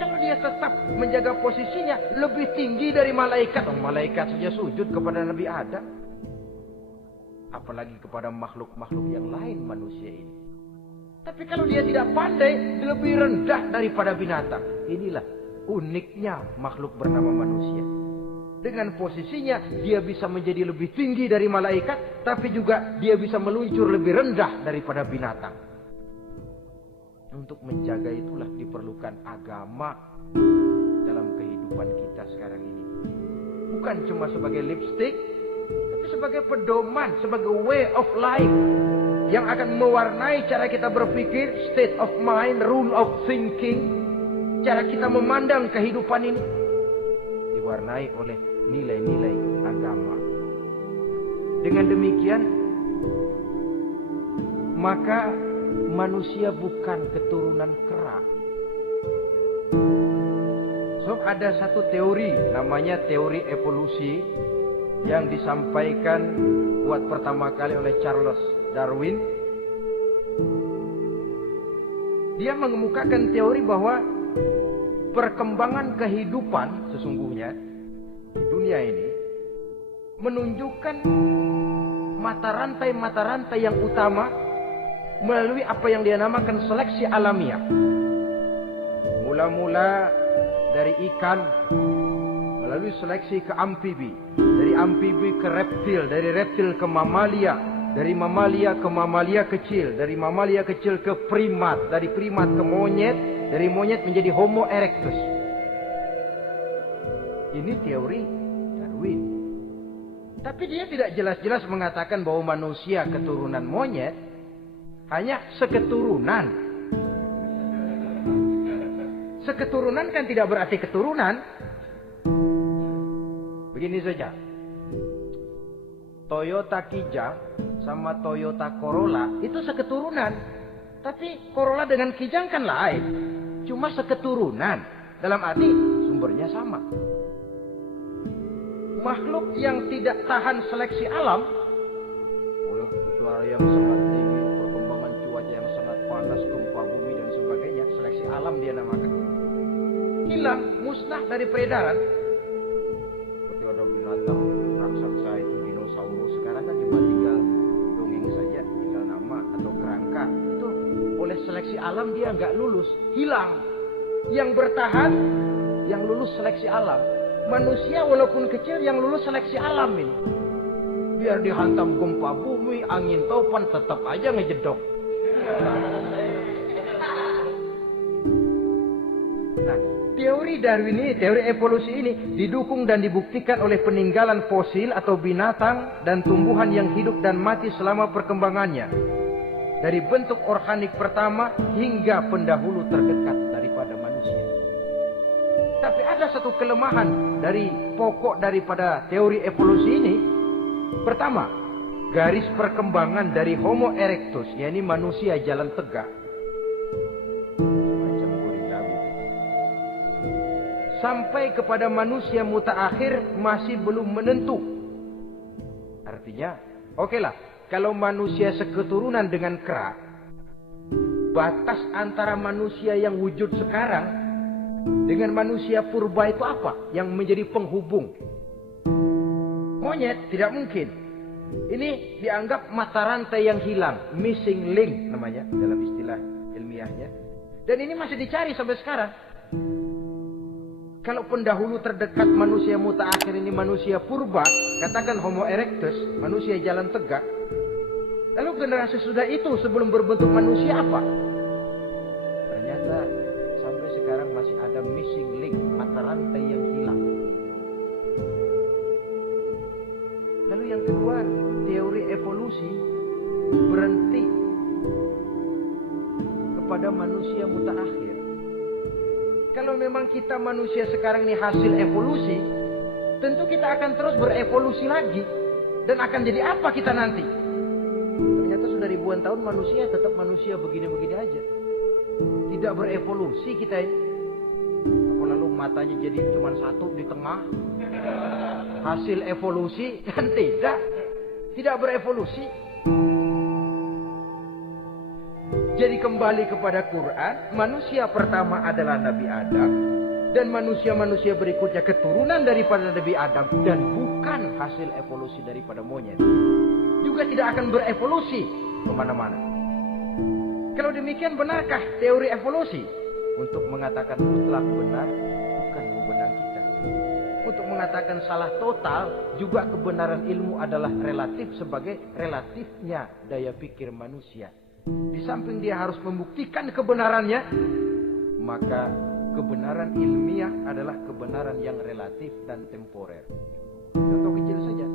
Kalau dia tetap menjaga posisinya lebih tinggi dari malaikat, malaikat saja sujud kepada Nabi Adam, apalagi kepada makhluk-makhluk yang lain manusia ini. Tapi kalau dia tidak pandai, lebih rendah daripada binatang. Inilah uniknya makhluk bernama manusia. Dengan posisinya, dia bisa menjadi lebih tinggi dari malaikat, tapi juga dia bisa meluncur lebih rendah daripada binatang. Untuk menjaga itulah diperlukan agama dalam kehidupan kita sekarang ini. Bukan cuma sebagai lipstick, tapi sebagai pedoman, sebagai way of life yang akan mewarnai cara kita berpikir, state of mind, rule of thinking, cara kita memandang kehidupan ini diwarnai oleh nilai-nilai agama. Dengan demikian, maka manusia bukan keturunan kera. So, ada satu teori namanya teori evolusi yang disampaikan buat pertama kali oleh Charles Darwin. Dia mengemukakan teori bahwa perkembangan kehidupan sesungguhnya di dunia ini menunjukkan mata rantai yang utama melalui apa yang dia namakan seleksi alamiah. Mula-mula dari ikan melalui seleksi ke amfibi, dari amfibi ke reptil, dari reptil ke mamalia, dari mamalia ke mamalia kecil, dari mamalia kecil ke primat, dari primat ke monyet, dari monyet menjadi Homo erectus. Ini teori Darwin. Tapi dia tidak jelas-jelas mengatakan bahwa manusia keturunan monyet, hanya seketurunan. Seketurunan kan tidak berarti keturunan. Begini saja. Toyota Kijang sama Toyota Corolla itu seketurunan. Tapi Corolla dengan Kijang kan lain. Cuma seketurunan. Dalam arti sumbernya sama. Makhluk yang tidak tahan seleksi alam, oleh udara yang sangat tinggi, perkembangan cuaca yang sangat panas, gempa bumi dan sebagainya, seleksi alam dia namakan, hilang, musnah dari peredaran. Seperti ada binatang raksasa itu dinosaurus, sekarang kan cuma tinggal dongeng saja, tinggal nama atau kerangka. Itu oleh seleksi alam dia nggak lulus, hilang. Yang bertahan, yang lulus seleksi alam. Manusia walaupun kecil yang lulus seleksi alam ini. Biar dihantam gempa bumi, angin topan, tetap aja ngejedok. Nah, teori Darwin ini, teori evolusi ini didukung dan dibuktikan oleh peninggalan fosil atau binatang dan tumbuhan yang hidup dan mati selama perkembangannya. Dari bentuk organik pertama hingga pendahulu terdekat daripada manusia. Tapi ada satu kelemahan dari pokok daripada teori evolusi ini. Pertama, garis perkembangan dari Homo erectus, yakni manusia jalan tegak, semacam gorila, sampai kepada manusia mutaakhir masih belum menentu. Artinya, okelah, kalau manusia seketurunan dengan kera, batas antara manusia yang wujud sekarang dengan manusia purba itu apa? Yang menjadi penghubung. Monyet tidak mungkin. Ini dianggap mata rantai yang hilang, missing link namanya dalam istilah ilmiahnya. Dan ini masih dicari sampai sekarang. Kalau pendahulu terdekat manusia mutaakhir ini manusia purba, katakan Homo erectus, manusia jalan tegak. Lalu generasi sudah itu sebelum berbentuk manusia apa? Ternyata sampai sekarang masih ada missing link, mata rantai yang hilang. Lalu yang kedua, teori evolusi berhenti kepada manusia mutaakhir. Kalau memang kita manusia sekarang ini hasil evolusi, tentu kita akan terus berevolusi lagi. Dan akan jadi apa kita nanti? Ternyata sudah ribuan tahun manusia tetap manusia begini-begini aja. Tidak berevolusi kita ini. Apa lalu matanya jadi cuma satu di tengah? Hasil evolusi? Kan tidak. Tidak berevolusi. Jadi kembali kepada Quran, manusia pertama adalah Nabi Adam. Dan manusia-manusia berikutnya keturunan daripada Nabi Adam. Dan bukan hasil evolusi daripada monyet. Juga tidak akan berevolusi kemana-mana. Kalau demikian benarkah teori evolusi? Untuk mengatakan mutlak benar, bukan wewenang kita. Untuk mengatakan salah total, juga kebenaran ilmu adalah relatif sebagai relatifnya daya pikir manusia. Di samping dia harus membuktikan kebenarannya, maka kebenaran ilmiah adalah kebenaran yang relatif dan temporer. Contoh kecil saja.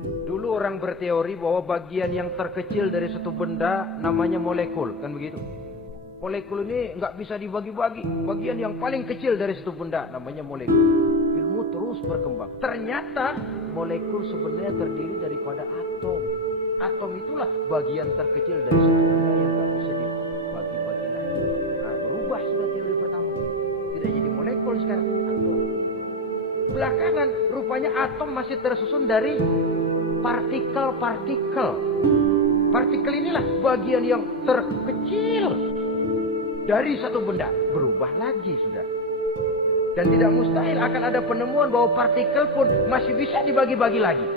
Dulu orang berteori bahwa bagian yang terkecil dari satu benda namanya molekul, kan begitu? Molekul ini nggak bisa dibagi-bagi. Bagian yang paling kecil dari satu benda namanya molekul. Ilmu terus berkembang. Ternyata molekul sebenarnya terdiri daripada atom. Atom itulah bagian terkecil dari satu benda yang nggak bisa dibagi-bagi lagi. Nah, berubah sudah teori pertama. Tidak jadi molekul sekarang, atom. Belakangan rupanya atom masih tersusun dari partikel-partikel. Partikel inilah bagian yang terkecil dari satu benda. Berubah lagi sudah. Dan tidak mustahil akan ada penemuan bahwa partikel pun masih bisa dibagi-bagi lagi.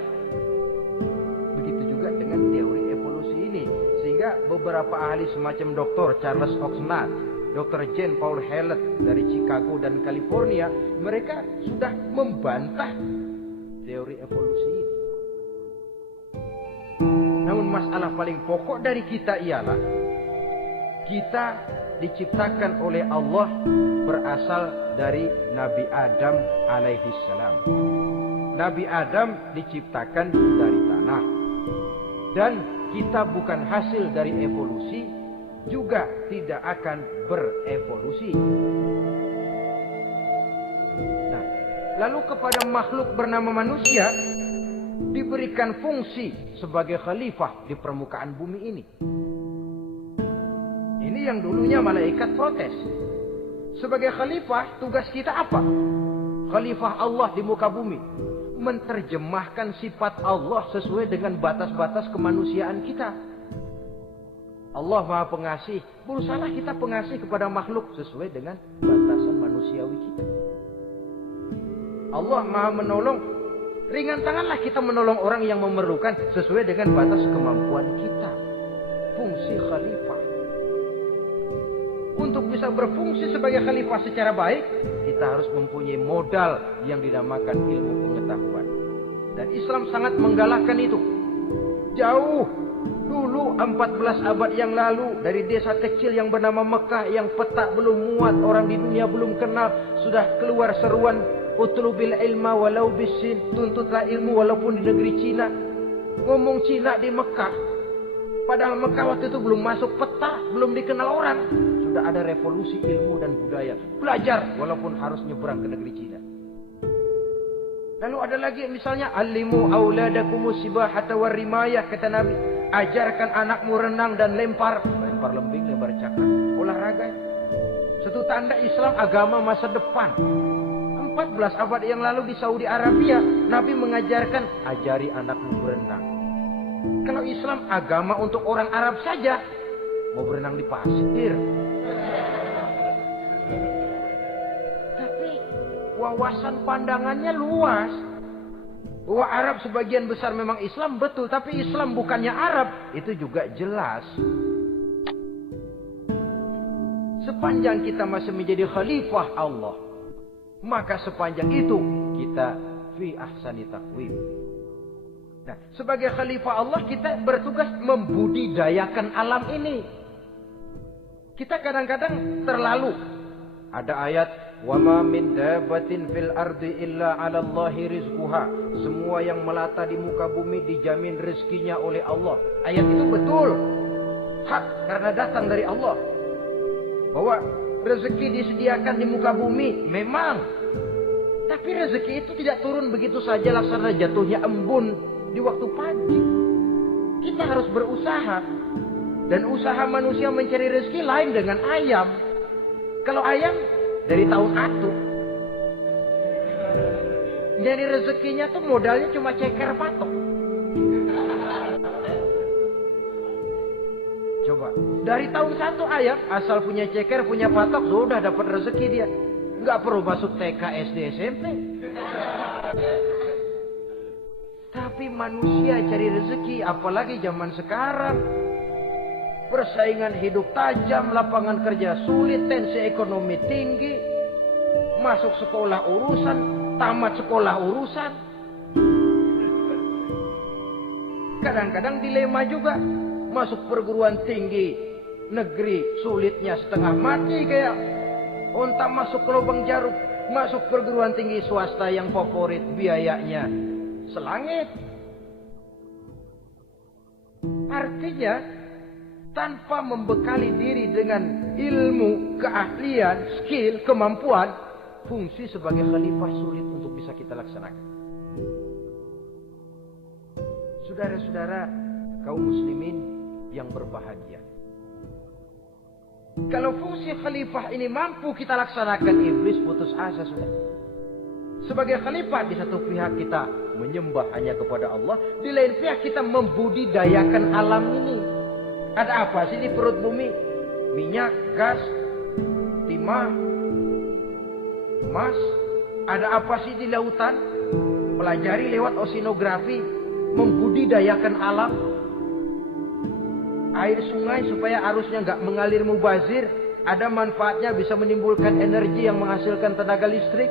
Begitu juga dengan teori evolusi ini. Sehingga beberapa ahli semacam Dr. Charles Oxnard, Dr. Jane Paul Hallett dari Chicago dan California, mereka sudah membantah teori evolusi ini. Namun masalah paling pokok dari kita ialah kita diciptakan oleh Allah berasal dari Nabi Adam alaihissalam. Nabi Adam diciptakan dari tanah. Dan kita bukan hasil dari evolusi, juga tidak akan berevolusi. Nah, lalu kepada makhluk bernama manusia diberikan fungsi sebagai khalifah di permukaan bumi ini. Ini yang dulunya malaikat protes. Sebagai khalifah, tugas kita apa? Khalifah Allah di muka bumi. Menerjemahkan sifat Allah sesuai dengan batas-batas kemanusiaan kita. Allah Maha Pengasih. Berusahalah kita pengasih kepada makhluk sesuai dengan batasan manusiawi kita. Allah Maha Menolong. Ringan tanganlah kita menolong orang yang memerlukan sesuai dengan batas kemampuan kita. Fungsi khalifah. Untuk bisa berfungsi sebagai khalifah secara baik, kita harus mempunyai modal yang dinamakan ilmu pengetahuan. Dan Islam sangat menggalakkan itu. Jauh dulu 14 abad yang lalu, dari desa kecil yang bernama Mekah yang peta belum muat, orang di dunia belum kenal, sudah keluar seruan utlubil ilma walau bisin, tuntutlah ilmu walaupun di negeri Cina. Ngomong Cina di Mekah, padahal Mekah waktu itu belum masuk peta, belum dikenal orang. Sudah ada revolusi ilmu dan budaya. Belajar walaupun harus nyebrang ke negeri Cina. Lalu ada lagi misalnya alimu auladakumus sibahata warrimayah, kata Nabi. Ajarkan anakmu renang dan lempar lembing, lempar cakar, olahraga. Satu tanda Islam agama masa depan. 14 abad yang lalu di Saudi Arabia, Nabi mengajarkan ajari anakmu berenang. Kalau Islam agama untuk orang Arab saja, mau berenang di pasir. Tapi wawasan pandangannya luas. Bahwa Arab sebagian besar memang Islam, betul. Tapi Islam bukannya Arab, itu juga jelas. Sepanjang kita masih menjadi khalifah Allah, maka sepanjang itu kita fi ahsani taqwim. Nah, sebagai khalifah Allah kita bertugas membudidayakan alam ini. Kita kadang-kadang terlalu. Ada ayat, wa ma min dabatin fil ardi illa 'ala Allahi rizquha. Semua yang melata di muka bumi dijamin rezekinya oleh Allah. Ayat itu betul. Hak karena datang dari Allah. Bahwa rezeki disediakan di muka bumi memang. Tapi rezeki itu tidak turun begitu saja laksana jatuhnya embun di waktu pagi. Kita harus berusaha. Dan usaha manusia mencari rezeki lain dengan ayam. Kalau ayam dari tahun atu. Jadi rezekinya tuh modalnya cuma ceker patok. Coba, dari tahun 1 ayam asal punya ceker, punya patok, sudah dapat rezeki dia. Nggak perlu masuk TK, SD, SMP. Tapi manusia cari rezeki, apalagi zaman sekarang. Persaingan hidup tajam, lapangan kerja sulit, tensi ekonomi tinggi. Masuk sekolah urusan, tamat sekolah urusan. Kadang-kadang dilema juga. Masuk perguruan tinggi negeri sulitnya setengah mati kayak onta masuk ke lubang jarum. Masuk perguruan tinggi swasta yang favorit biayanya selangit. Artinya tanpa membekali diri dengan ilmu, keahlian, skill, kemampuan, fungsi sebagai khalifah sulit untuk bisa kita laksanakan. Saudara-saudara kaum muslimin yang berbahagia. Kalau fungsi khalifah ini mampu kita laksanakan, iblis putus asa sudah. Sebagai khalifah di satu pihak kita menyembah hanya kepada Allah, di lain pihak kita membudidayakan alam ini. Ada apa sih di perut bumi? Minyak, gas, timah, emas. Ada apa sih di lautan? Pelajari lewat oceanografi, membudidayakan alam. Air sungai supaya arusnya nggak mengalir mubazir. Ada manfaatnya, bisa menimbulkan energi yang menghasilkan tenaga listrik.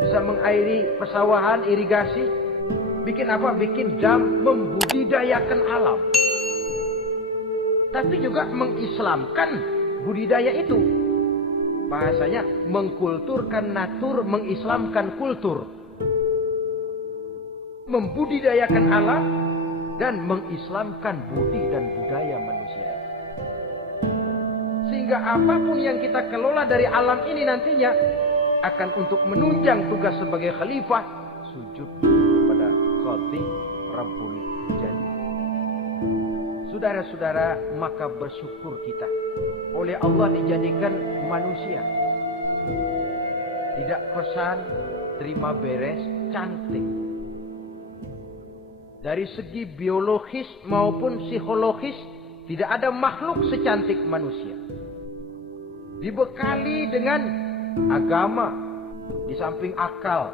Bisa mengairi persawahan, irigasi. Bikin apa? Bikin dam, membudidayakan alam. Tapi juga mengislamkan budidaya itu. Bahasanya mengkulturkan natur, mengislamkan kultur. Membudidayakan alam dan mengislamkan budi dan budaya manusia. Sehingga apapun yang kita kelola dari alam ini nantinya akan untuk menunjang tugas sebagai khalifah, sujud kepada Khadi Rabbul Jalil. Saudara-saudara, maka bersyukur kita oleh Allah dijadikan manusia. Tidak pesan, terima beres, cantik. Dari segi biologis maupun psikologis, tidak ada makhluk secantik manusia. Dibekali dengan agama, di samping akal.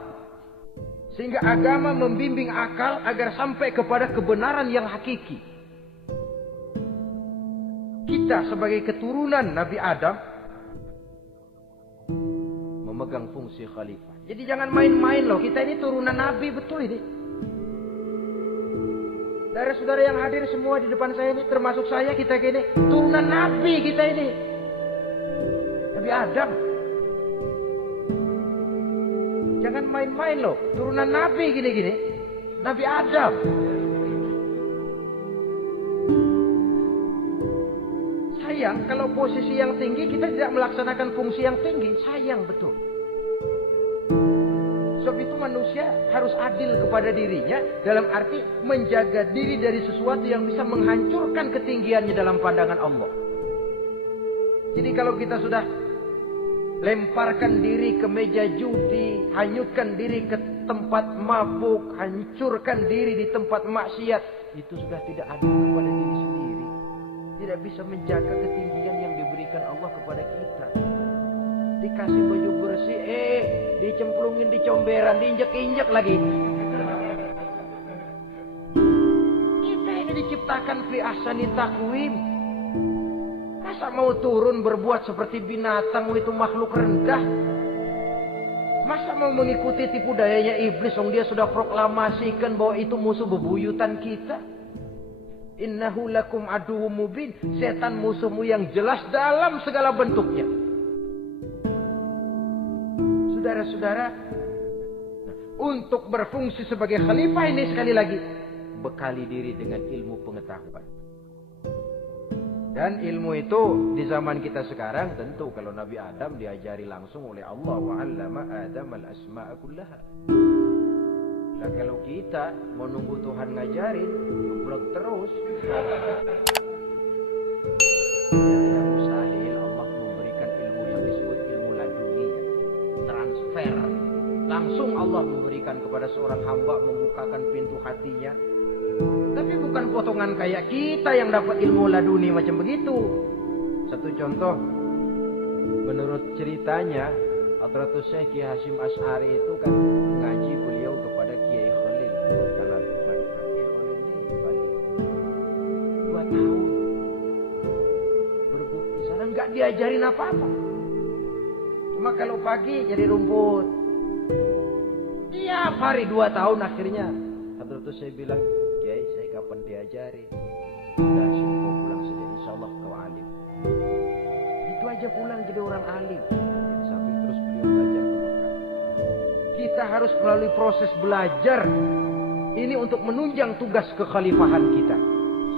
Sehingga agama membimbing akal agar sampai kepada kebenaran yang hakiki. Kita sebagai keturunan Nabi Adam memegang fungsi khalifah. Jadi jangan main-main loh, kita ini turunan Nabi, betul ini. Saudara-saudara yang hadir semua di depan saya ini, termasuk saya, kita gini, turunan Nabi kita ini. Nabi Adam. Jangan main-main loh, turunan Nabi gini-gini. Nabi Adam. Sayang kalau posisi yang tinggi kita tidak melaksanakan fungsi yang tinggi. Sayang betul. Sebab itu manusia harus adil kepada dirinya, dalam arti menjaga diri dari sesuatu yang bisa menghancurkan ketinggiannya dalam pandangan Allah. Jadi kalau kita sudah lemparkan diri ke meja judi, hanyutkan diri ke tempat mabuk, hancurkan diri di tempat maksiat, itu sudah tidak adil kepada diri sendiri. Tidak bisa menjaga ketinggian yang diberikan Allah kepada kita. Dikasih baju bersih, dicemplungin di comberan, diinjek-injek lagi. Kita ini diciptakan fi ahsani taqwim. Masa mau turun berbuat seperti binatang, itu makhluk rendah? Masa mau mengikuti tipu dayanya iblis, dia sudah proklamasikan bahwa itu musuh bebuyutan kita? Innahu lakum aduwwum mubin. Setan musuhmu yang jelas dalam segala bentuknya. Saudara-saudara, untuk berfungsi sebagai khalifah ini sekali lagi, bekali diri dengan ilmu pengetahuan. Dan ilmu itu di zaman kita sekarang tentu kalau Nabi Adam diajari langsung oleh Allah, wa 'allama Adam al-asma'a kullaha. Nah kalau kita mau nunggu Tuhan ngajarin, ngeblok terus. Yang mustahil Allah memberikan ilmu yang disebut ilmu laduni, transfer. Langsung Allah memberikan kepada seorang hamba, membukakan pintu hatinya. Tapi bukan potongan kayak kita yang dapat ilmu laduni macam begitu. Satu contoh, menurut ceritanya, Hadratus Syekh Kiai Hasyim Asy'ari itu kan ngaji beliau kepada Kiai Khalil. Kalau Kiai Khalil ini balik 2 tahun berbukti di sana nggak diajarin apa-apa. Cuma kalau pagi jadi rumput. Tiap hari 2 tahun akhirnya Hadratus Syekh bilang, Kiai, saya kapan diajari? Sudah kau pulang saja, insya Allah kau alim. Itu aja pulang jadi orang alim. Jadi sambil terus beliau belajar ke Mekah. Kita harus melalui proses belajar ini untuk menunjang tugas kekhalifahan kita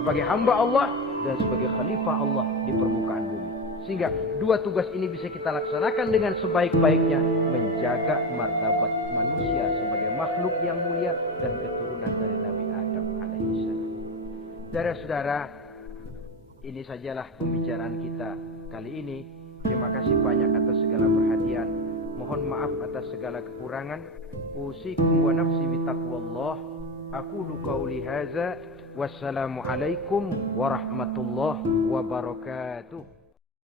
sebagai hamba Allah dan sebagai khalifah Allah di permukaan bumi. Sehingga 2 tugas ini bisa kita laksanakan dengan sebaik-baiknya, menjaga martabat manusia sebagai makhluk yang mulia dan keturunan dari Nabi Adam alaihissalam. Saudara-saudara, ini sajalah pembicaraan kita kali ini. Terima kasih banyak atas segala perhatian. Mohon maaf atas segala kekurangan. Usikum wa nafsi bitaqwallah. Aqulu qauli hadza. Wassalamualaikum warahmatullahi wabarakatuh.